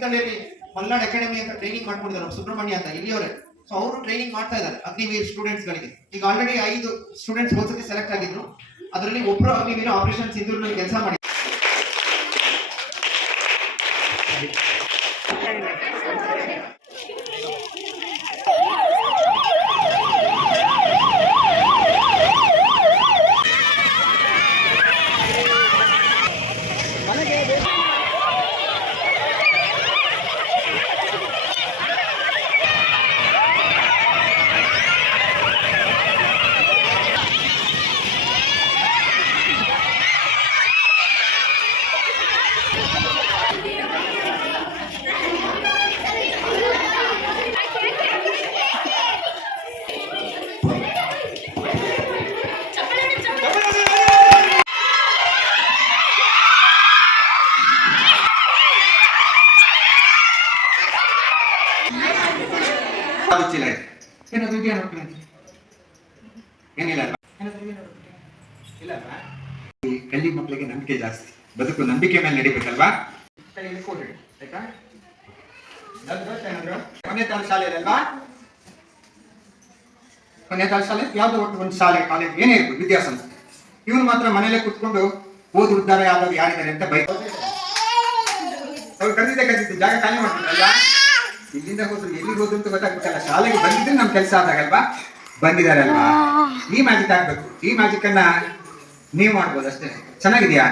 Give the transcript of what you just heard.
ತೀರ್ಥಹಳ್ಳಿಯಲ್ಲಿ Malnad academy ಅಂತ training ಮಾಡ್ಕೊಂಡಿದ್ದಾರೆ ಸುಬ್ರಹ್ಮಣ್ಯ ಅಂತ ಇಲ್ಲಿಯವರೇ. ಸೊ ಅವರು ಟ್ರೈನಿಂಗ್ ಮಾಡ್ತಾ ಇದ್ದಾರೆ ಅಗ್ನಿವೀರ್ ಸ್ಟೂಡೆಂಟ್ಸ್ ಗಳಿಗೆ. ಈಗ ಆಲ್ರೆಡಿ 5 ಸ್ಟೂಡೆಂಟ್ಸ್ ಹೋದ್ಸತಿ ಸೆಲೆಕ್ಟ್ ಆಗಿದ್ರು. ಅದರಲ್ಲಿ ಒಬ್ಬರು ಅಗ್ನಿವೀರ್ ಆಪರೇಷನ್ ಸಿಂಧೂರ್ನಲ್ಲಿ ಕೆಲಸ ಮಾಡಿ ಕಲ್ಲಿ ಮಕ್ಕಳಿಗೆ ನಂಬಿಕೆ ಜಾಸ್ತಿ, ಬದುಕು ನಂಬಿಕೆ ಮೇಲೆ ನಡಿಬೇಕಲ್ವಾ? ಕೊನೆ ತಾಲ ಶಾಲೆ ಅಲ್ವಾ? ಕೊನೆ ತಾಲ ಶಾಲೆ ಯಾವ್ದು ಒಂದು ಶಾಲೆ ಕಾಲೇಜ್ ಏನೇ ಇರ್ಬೋದು ವಿದ್ಯಾಸಂಸ್ಥೆ. ಇವನು ಮಾತ್ರ ಮನೇಲೆ ಕುತ್ಕೊಂಡು ಓದು ಉದ್ಧಾರ ಯಾವ್ದಾದ್ರು ಯಾರಿದ್ದಾರೆ ಅಂತ ಬೈಕ್ ಅವ್ರು ಕರೆದಿದ್ದೆ ಜಾಗ ಖಾಲಿ ಮಾಡ್ಬಿಟ್ರಲ್ವಾ? ಇಲ್ಲಿಂದ ಹೋದ್ರು ಎಲ್ಲಿಗೆ ಹೋದ್ರು ಅಂತ ಗೊತ್ತಾಗ್ಬೇಕಲ್ಲ. ಶಾಲೆಗೆ ಬಂದಿದ್ರೆ ನಮ್ ಕೆಲಸ ಆದಾಗಲ್ವಾ? ಬಂದಿದಾರಲ್ವಾ? ಈ ಮ್ಯಾಜಿಕ್ ಆಗ್ಬೇಕು. ಈ ಮ್ಯಾಜಿಕ್ ಅನ್ನ ನೀವು ಮಾಡ್ಬೋದು ಅಷ್ಟೇ. ಚೆನ್ನಾಗಿದ್ಯಾ?